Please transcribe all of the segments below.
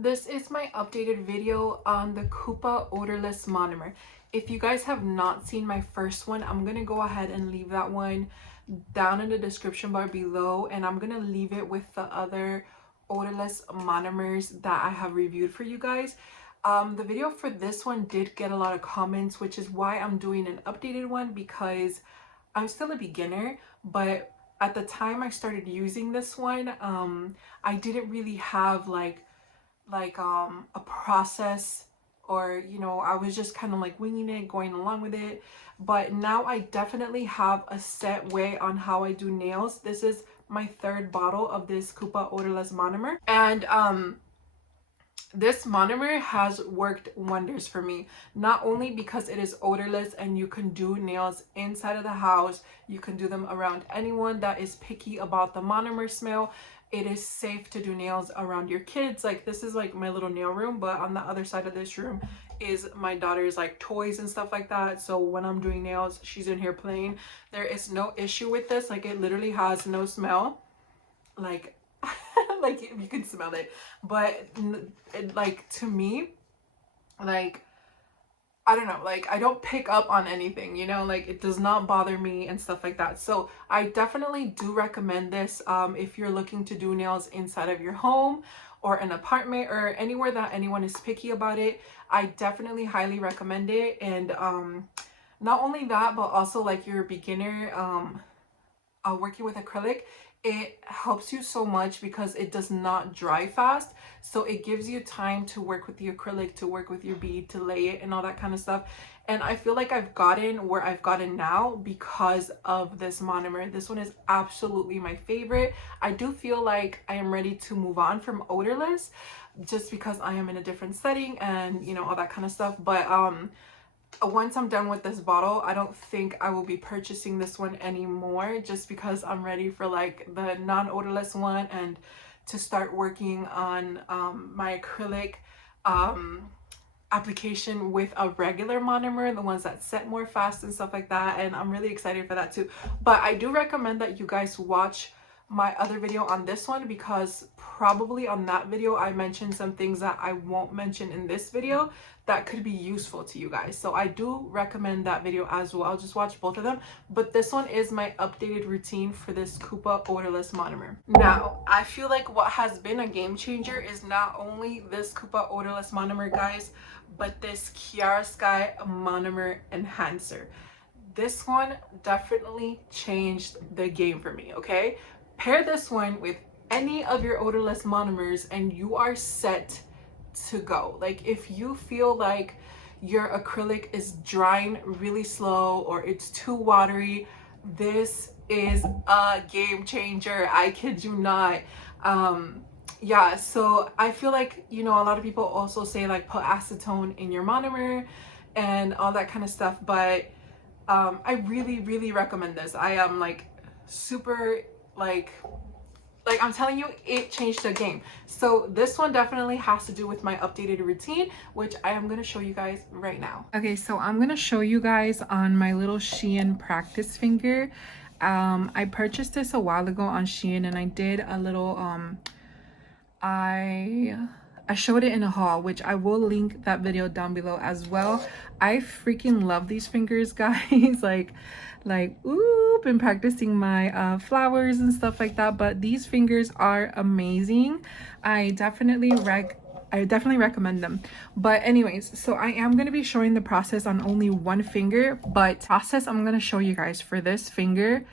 This is my updated video on the Kupa Odorless monomer. If you guys have not seen my first one, I'm gonna go ahead and leave that one down in the description bar below, and I'm gonna leave it with the other odorless monomers that I have reviewed for you guys. The video for this one did get a lot of comments, which is why I'm doing an updated one, because I'm still a beginner, but at the time I started using this one, I didn't really have like a process, or I was just kind of like winging it, going along with it. But now I definitely have a set way on how I do nails. This is my third bottle of this Kupa odorless monomer, and this monomer has worked wonders for me, not only because it is odorless and you can do nails inside of the house, you can do them around anyone that is picky about the monomer smell. It is safe to do nails around your kids. Like, this is like my little nail room, but on the other side of this room is my daughter's like toys and stuff like that. So when I'm doing nails, she's in here playing. There is no issue with this. Like, it literally has no smell. Like like you can smell it, but like, to me, like, I don't know, like, I don't pick up on anything, like, it does not bother me and stuff like that. So I definitely do recommend this if you're looking to do nails inside of your home or an apartment or anywhere that anyone is picky about it. I definitely highly recommend it. And not only that, but also, like, you're a beginner working with acrylic, it helps you so much because it does not dry fast. So it gives you time to work with the acrylic, to work with your bead, to lay it and all that kind of stuff. And I feel like I've gotten where I've gotten now because of this monomer. This one is absolutely my favorite. I do feel like I am ready to move on from odorless, just because I am in a different setting and all that kind of stuff. But once I'm done with this bottle, I don't think I will be purchasing this one anymore, just because I'm ready for like the non-odorless one and to start working on my acrylic application with a regular monomer, the ones that set more fast and stuff like that. And I'm really excited for that too. But I do recommend that you guys watch my other video on this one, because probably on that video I mentioned some things that I won't mention in this video that could be useful to you guys. So I do recommend that video as well. I'll just watch both of them. But this one is my updated routine for this Kupa odorless monomer. Now, I feel like what has been a game changer is not only this Kupa odorless monomer, guys, but this Kiara Sky monomer enhancer. This one definitely changed the game for me, okay? Pair this one with any of your odorless monomers and you are set to go. Like, if you feel like your acrylic is drying really slow or it's too watery, this is a game changer. I kid you not. Yeah, so I feel like, a lot of people also say like put acetone in your monomer and all that kind of stuff, but I really recommend this. I am like super like I'm telling you, it changed the game. So this one definitely has to do with my updated routine, which I am going to show you guys right now. Okay, so I'm going to show you guys on my little Shein practice finger. I purchased this a while ago on Shein, and I did a little I showed it in a haul, which I will link that video down below as well. I freaking love these fingers, guys. like ooh, been practicing my flowers and stuff like that, but these fingers are amazing. I definitely recommend them. But anyways, so I am going to be showing the process on only one finger, but process I'm going to show you guys for this finger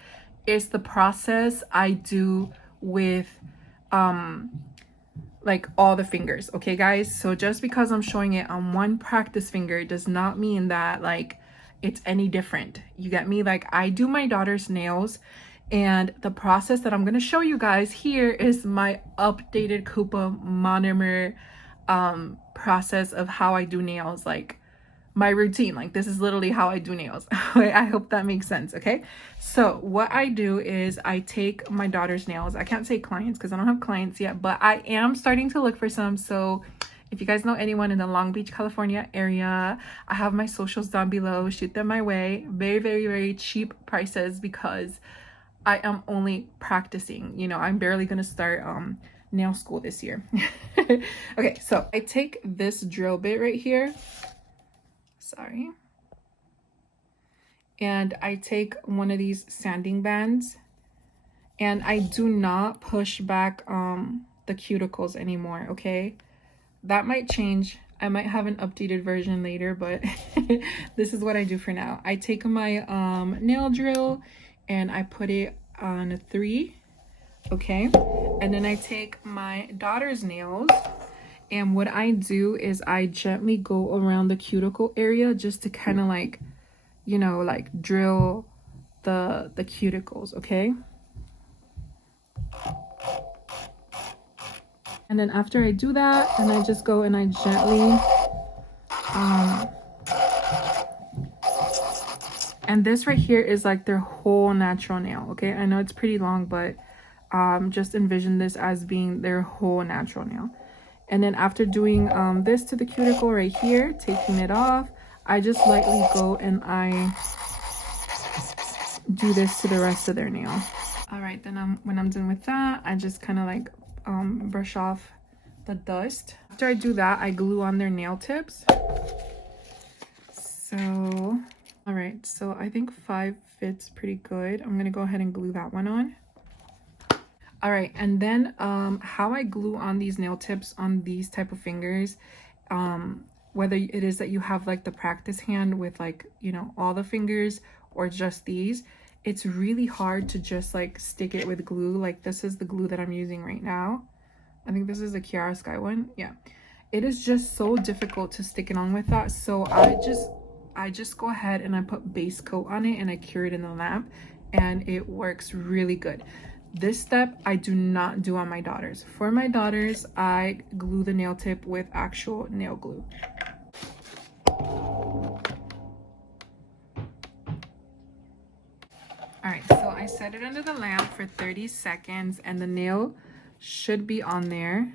is the process I do with like all the fingers. Okay, guys, so just because I'm showing it on one practice finger does not mean that like it's any different. You get me? Like, I do my daughter's nails, and the process that I'm going to show you guys here is my updated Kupa monomer process of how I do nails, like my routine. Like, this is literally how I do nails. I hope that makes sense. Okay, so what I do is I take my daughter's nails. I can't say clients because I don't have clients yet, but I am starting to look for some. So if you guys know anyone in the Long Beach, California area, I have my socials down below. Shoot them my way. Very cheap prices, because I am only practicing. I'm barely gonna start nail school this year. Okay, so I take this drill bit right here. Sorry. And I take one of these sanding bands, and I do not push back the cuticles anymore, okay? That might change. I might have an updated version later, but this is what I do for now. I take my nail drill and I put it on a 3, okay? And then I take my daughter's nails, and what I do is I gently go around the cuticle area just to kind of like, you know, like drill the cuticles, okay? And then after I do that, and I just go and I gently and this right here is like their whole natural nail, okay? I know it's pretty long, but just envision this as being their whole natural nail. And then after doing this to the cuticle right here, taking it off, I just lightly go and I do this to the rest of their nail. All right, then when I'm done with that, I just kind of like brush off the dust. After I do that, I glue on their nail tips. So, all right, so I think 5 fits pretty good. I'm gonna go ahead and glue that one on. All right, and then how I glue on these nail tips on these type of fingers, whether it is that you have like the practice hand with like, you know, all the fingers or just these, it's really hard to just like stick it with glue. Like this is the glue that I'm using right now. I think this is a Kiara Sky one. Yeah, it is just so difficult to stick it on with that. So I just go ahead and I put base coat on it and I cure it in the lamp, and it works really good. This step I do not do on my daughters. For my daughters, I glue the nail tip with actual nail glue. All right, so I set it under the lamp for 30 seconds and the nail should be on there.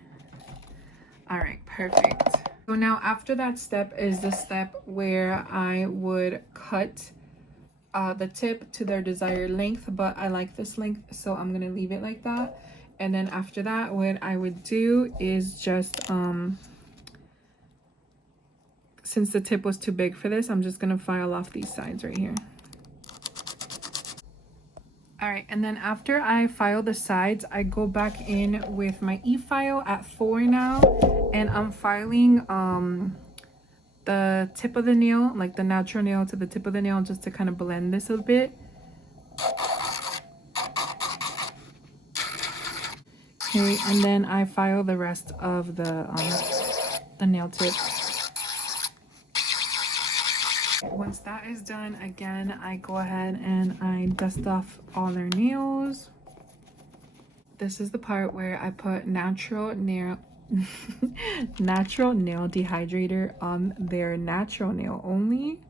All right, perfect. So now after that step is the step where I would cut the tip to their desired length, but I like this length, so I'm gonna leave it like that. And then after that, what I would do is just since the tip was too big for this, I'm just gonna file off these sides right here. All right, and then after I file the sides, I go back in with my e-file at 4 now, and I'm filing the tip of the nail, like the natural nail to the tip of the nail, just to kind of blend this a bit. Okay, and then I file the rest of the nail tip. Once that is done, again, I go ahead and I dust off all their nails. This is the part where I put natural nail dehydrator on their natural nail only.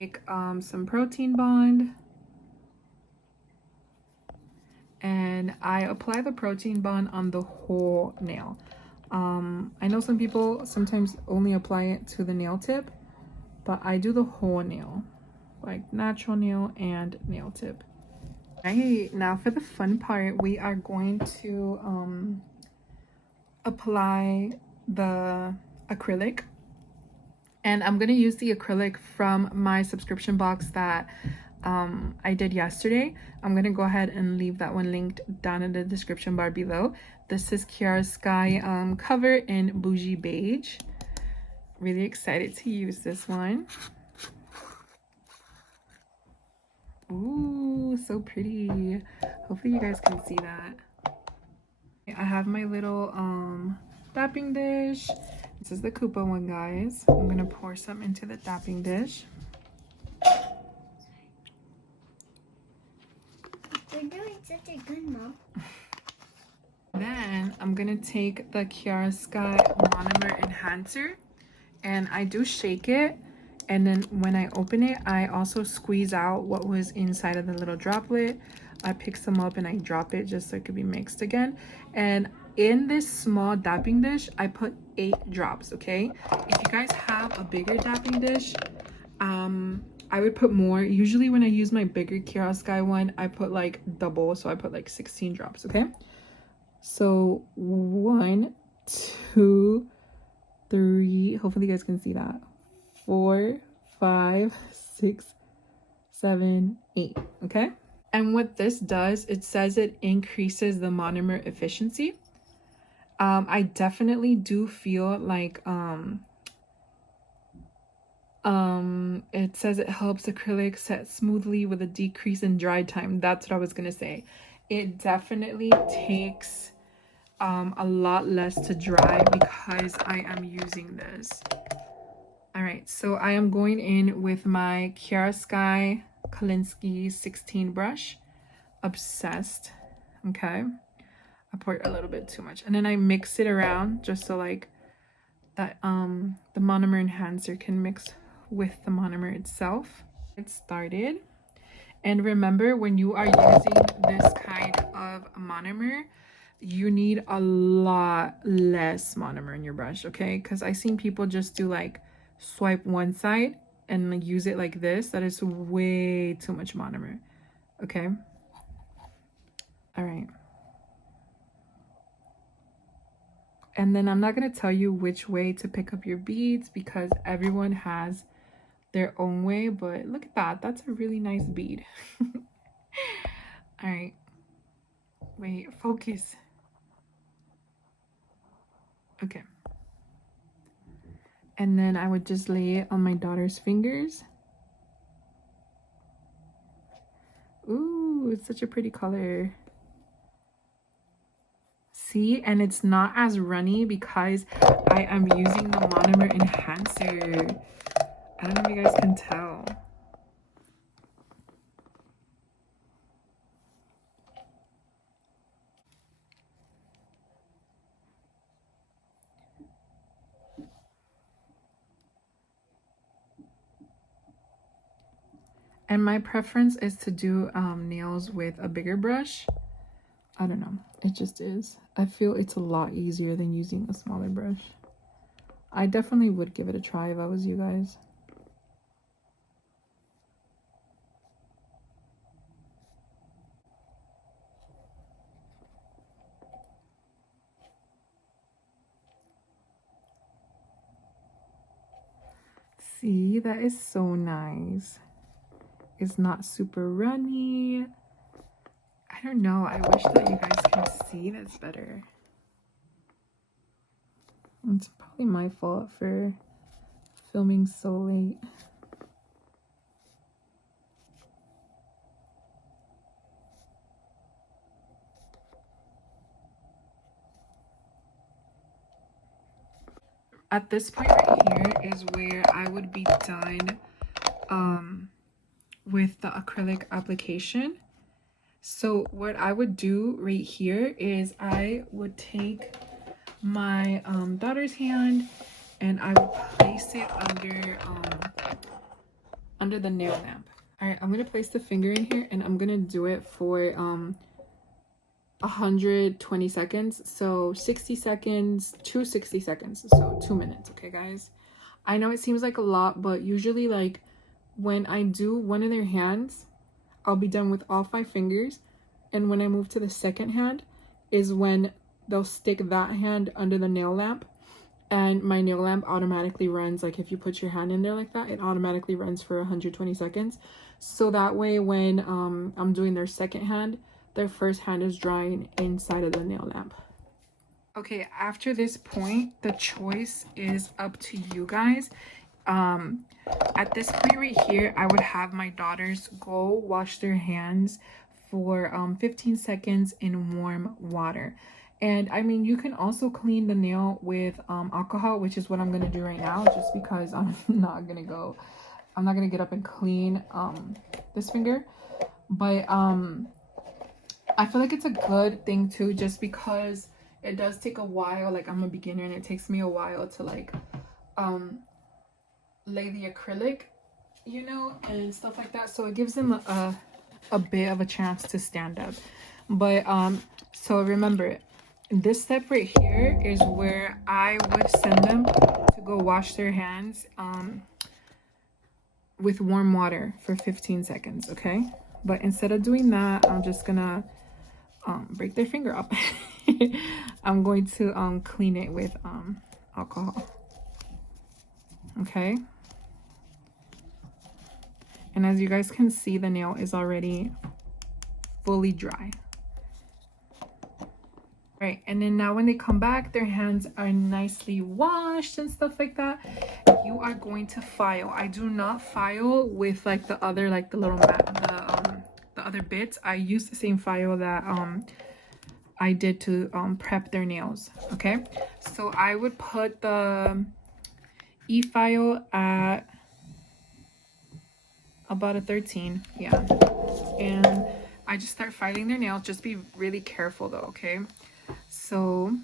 Take some protein bond, and I apply the protein bond on the whole nail. I know some people sometimes only apply it to the nail tip, but I do the whole nail, like natural nail and nail tip. Right, now for the fun part, we are going to apply the acrylic, and I'm going to use the acrylic from my subscription box that I did yesterday. I'm going to go ahead and leave that one linked down in the description bar below. This is Kiara Sky cover in Bougie Beige. Really excited to use this one. Ooh, so pretty. Hopefully you guys can see that. I have my little dapping dish. This is the Kupa one, guys. I'm gonna pour some into the dapping dish. You're doing such a good mom. Then I'm gonna take the Kiara Sky monomer enhancer, and I do shake it, and then when I open it, I also squeeze out what was inside of the little droplet. I pick some up and I drop it just so it could be mixed again. And in this small dapping dish, I put 8 drops, okay? If you guys have a bigger dapping dish, I would put more. Usually when I use my bigger Sky one, I put like double, so I put like 16 drops. Okay, so 1, 2, 3, hopefully you guys can see that, 4, 5, 6, 7, 8. Okay, and what this does, it says it increases the monomer efficiency. I definitely do feel like it says it helps acrylic set smoothly with a decrease in dry time. That's what I was gonna say. It definitely takes a lot less to dry because I am using this. All right, so I am going in with my Sky Kolinsky 16 brush. Obsessed. Okay, I poured a little bit too much, and then I mix it around just so like that the monomer enhancer can mix with the monomer itself. It started. And remember, when you are using this kind of monomer, you need a lot less monomer in your brush, okay? Because I've seen people just do like swipe one side and like use it like this. That is way too much monomer, okay? All right. And then I'm not going to tell you which way to pick up your beads because everyone has their own way, but look at that. That's a really nice bead. All right. Wait, focus. Okay. And then I would just lay it on my daughter's fingers. Ooh, it's such a pretty color. See, and it's not as runny because I am using the monomer enhancer. I don't know if you guys can tell. And my preference is to do nails with a bigger brush. I don't know, it just is. I feel it's a lot easier than using a smaller brush. I definitely would give it a try if I was you guys. See, that is so nice. It's not super runny. I don't know. I wish that you guys can see this better. It's probably my fault for filming so late. At this point right here is where I would be done with the acrylic application. So what I would do right here is I would take my daughter's hand and I would place it under the nail lamp. All right, I'm gonna place the finger in here and I'm gonna do it for 120 seconds. So 60 seconds to 60 seconds, so 2 minutes. Okay guys, I know it seems like a lot, but usually like when I do one of their hands, I'll be done with all 5 fingers, and when I move to the second hand is when they'll stick that hand under the nail lamp, and my nail lamp automatically runs. Like if you put your hand in there like that, it automatically runs for 120 seconds. So that way when I'm doing their second hand, their first hand is drying inside of the nail lamp. Okay, after this point, the choice is up to you guys. At this point right here, I would have my daughters go wash their hands for 15 seconds in warm water. And I mean, you can also clean the nail with alcohol, which is what I'm gonna do right now, just because I'm not gonna get up and clean this finger. But I feel like it's a good thing too, just because it does take a while. Like I'm a beginner and it takes me a while to like lay the acrylic, you know, and stuff like that. So it gives them a bit of a chance to stand up. But so remember, this step right here is where I would send them to go wash their hands with warm water for 15 seconds, okay? But instead of doing that, I'm just gonna break their finger up. I'm going to clean it with alcohol, okay? And as you guys can see, the nail is already fully dry. Right, and then now when they come back, their hands are nicely washed and stuff like that. You are going to file. I do not file with like the other, like the little mat, the other bits. I use the same file that I did to prep their nails. Okay, so I would put the e-file at about a 13, yeah, and I just start filing their nails. Just be really careful though, okay? So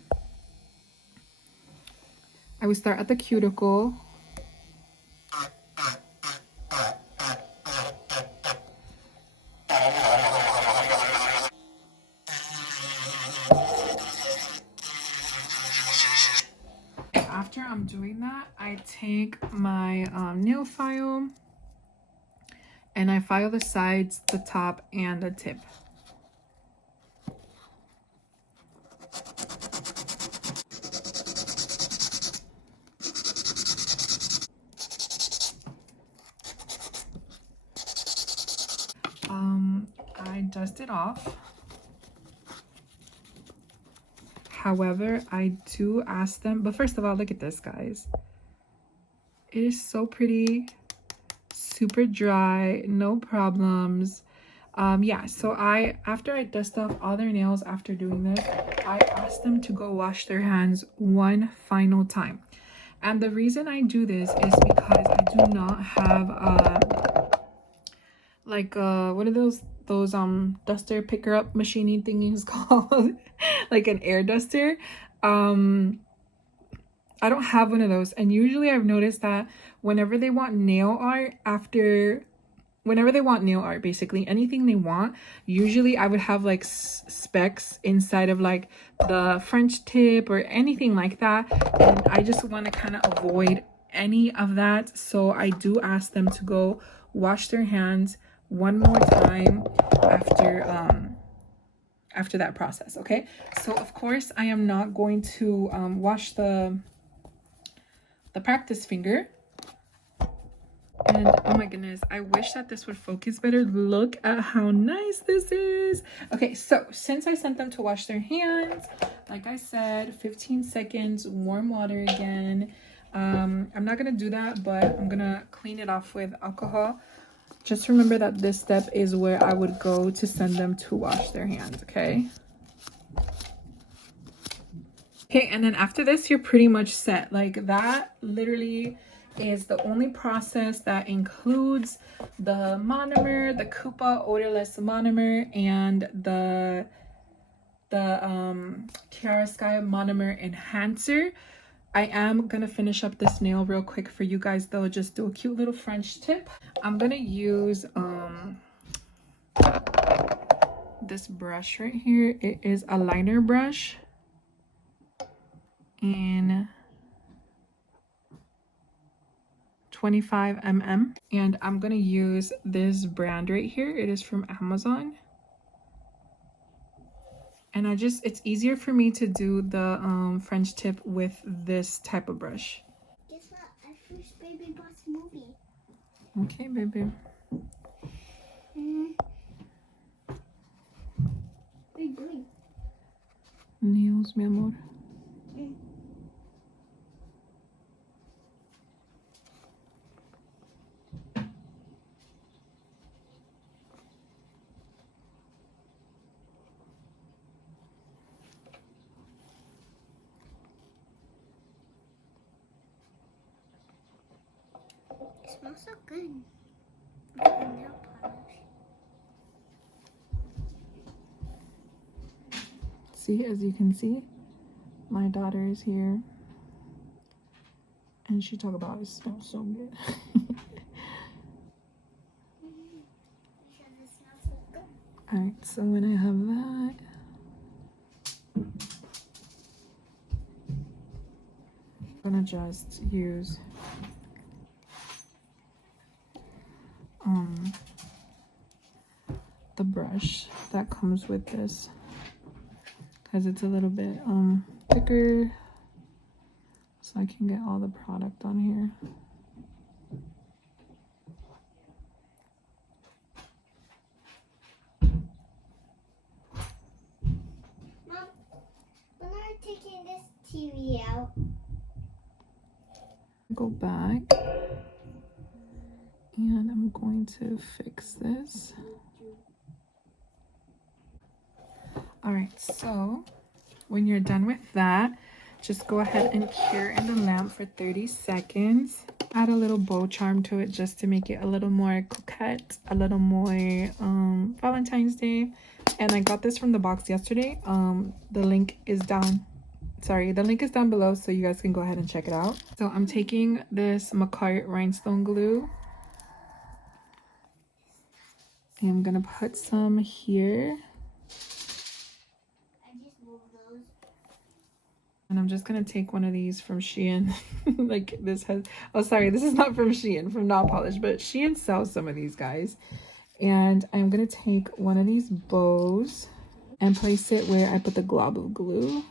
I would start at the cuticle. After I'm doing that, I take my nail file and I file the sides, the top, and the tip. I dust it off. However, I do ask them, but first of all, look at this, guys. It is so pretty, super dry, no problems. Yeah, so after I dust off all their nails after doing this, I ask them to go wash their hands one final time. And the reason I do this is because I do not have like what are those duster picker up machine thingies called? Like an air duster. I don't have one of those, and usually I've noticed that whenever they want nail art, basically anything they want, usually I would have like specks inside of like the French tip or anything like that, and I just want to kind of avoid any of that. So I do ask them to go wash their hands one more time after that process. Okay, so of course I am not going to wash the practice finger. And oh my goodness, I wish that this would focus better. Look at how nice this is. Okay, so since I sent them to wash their hands, like I said, 15 seconds, warm water again. I'm not gonna do that, but I'm gonna clean it off with alcohol. Just remember that this step is where I would go to send them to wash their hands, okay? Okay, and then after this, you're pretty much set. Like that literally is the only process that includes the monomer, the Kupa Odorless monomer, and the Sky monomer enhancer. I am gonna finish up this nail real quick for you guys though. Just do a cute little French tip. I'm gonna use this brush right here. It is a liner brush in 25 mm, and I'm gonna use this brand right here. It is from Amazon, and it's easier for me to do the French tip with this type of brush. Guess what? I finished Baby Boss movie. Okay, baby. What are you doing? Nails, mi amor. It smells so good. Like a nail polish. See, as you can see, my daughter is here, and she talk about it smells so good. Because it smells so good. All right, so when I have that, I'm gonna just use that comes with this, because it's a little bit thicker, so I can get all the product on here. Mom, when are you taking this TV out? Go back, and I'm going to fix this. All right, so when you're done with that, just go ahead and cure in the lamp for 30 seconds. Add a little bow charm to it just to make it a little more coquette, a little more Valentine's Day. And I got this from the box yesterday. The link is down. Sorry, the link is down below, so you guys can go ahead and check it out. So I'm taking this McCart rhinestone glue, and I'm gonna put some here. And I'm just gonna take one of these from Shein. Like this has, oh sorry, this is not from Shein, from Nail Polish, but Shein sells some of these, guys. And I'm gonna take one of these bows and place it where I put the glob of glue.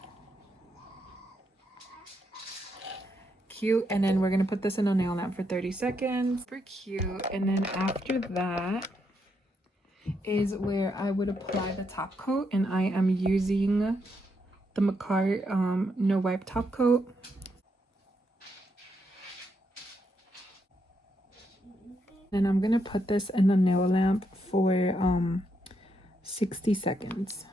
Cute. And then we're gonna put this in a nail lamp for 30 seconds. Super cute. And then after that is where I would apply the top coat, and I am using the McCart no wipe top coat. And I'm gonna put this in the nail lamp for 60 seconds.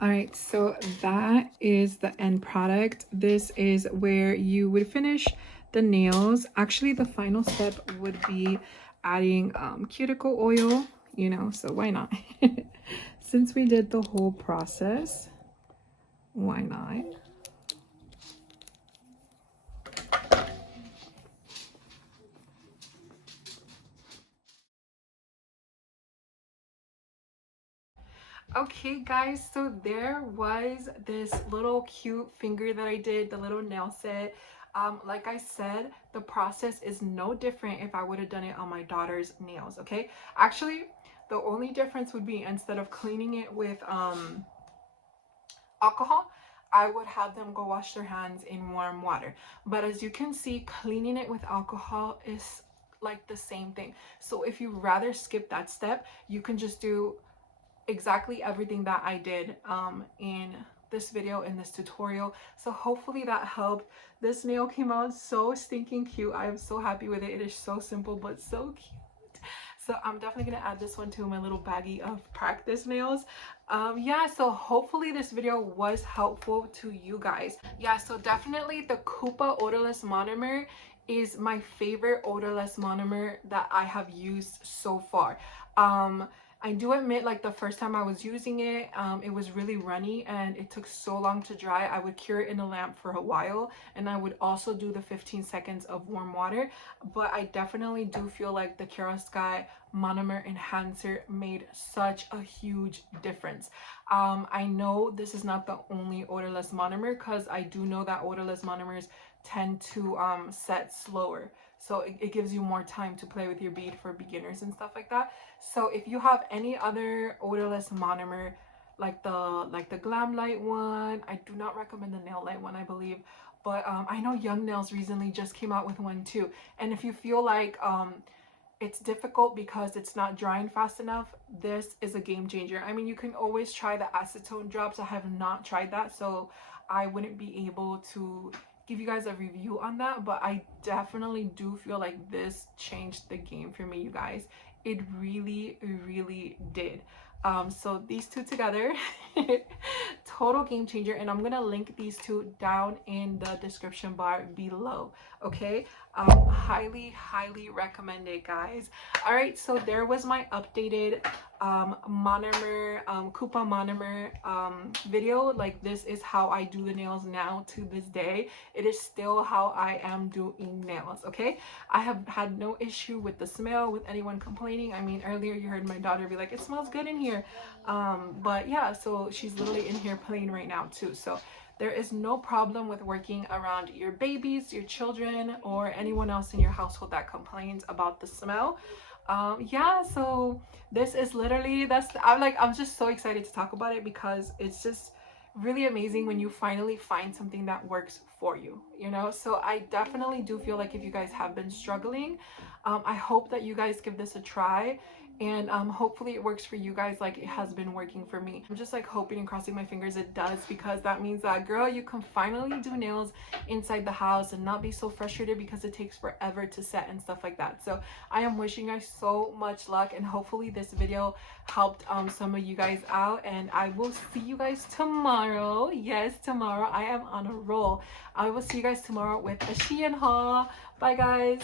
All right, so that is the end product. This is where you would finish the nails. Actually, the final step would be adding cuticle oil, you know, so why not? Since we did the whole process, why not? Okay guys, so there was this little cute finger that I did, the little nail set. Like I said, the process is no different if I would have done it on my daughter's nails. Okay, actually the only difference would be, instead of cleaning it with alcohol, I would have them go wash their hands in warm water. But as you can see, cleaning it with alcohol is like the same thing. So if you rather skip that step, you can just do exactly everything that I did in this video, in this tutorial. So hopefully that helped. This nail came out so stinking cute. I am so happy with it. It is so simple but so cute. So I'm definitely gonna add this one to my little baggie of practice nails. Yeah, so hopefully this video was helpful to you guys. Yeah, so definitely the Kupa odorless monomer is my favorite odorless monomer that I have used so far. I do admit, like the first time I was using it, it was really runny and it took so long to dry. I would cure it in a lamp for a while, and I would also do the 15 seconds of warm water. But I definitely do feel like the Sky monomer enhancer made such a huge difference. I know this is not the only odorless monomer, because I do know that odorless monomers tend to set slower, so it gives you more time to play with your bead for beginners and stuff like that. So if you have any other odorless monomer, like the Glam Light one, I do not recommend the Nail Light one, I believe, but I know Young Nails recently just came out with one too. And if you feel like it's difficult because it's not drying fast enough, this is a game changer. I mean, you can always try the acetone drops. I have not tried that, so I wouldn't be able to give you guys a review on that, but I definitely do feel like this changed the game for me, you guys. It really did. So these two together, total game changer, and I'm gonna link these two down in the description bar below. Okay, highly recommend it, guys. All right, so there was my updated monomer, Kupa monomer video. Like, this is how I do the nails now to this day. It is still how I am doing nails. Okay, I have had no issue with the smell, with anyone complaining. I mean, earlier you heard my daughter be like, it smells good in here. But yeah, so she's literally in here playing right now too. So there is no problem with working around your babies, your children, or anyone else in your household that complains about the smell. Yeah, so this is literally I'm just so excited to talk about it because it's just really amazing when you finally find something that works for you, you know. So I definitely do feel like if you guys have been struggling, I hope that you guys give this a try, and hopefully it works for you guys like it has been working for me. I'm just like hoping and crossing my fingers it does, because that means that, girl, you can finally do nails inside the house and not be so frustrated because it takes forever to set and stuff like that. So I am wishing you guys so much luck, and hopefully this video helped some of you guys out, and I will see you guys tomorrow. Yes, tomorrow I am on a roll. I will see you guys tomorrow with a Shein haul. Bye guys.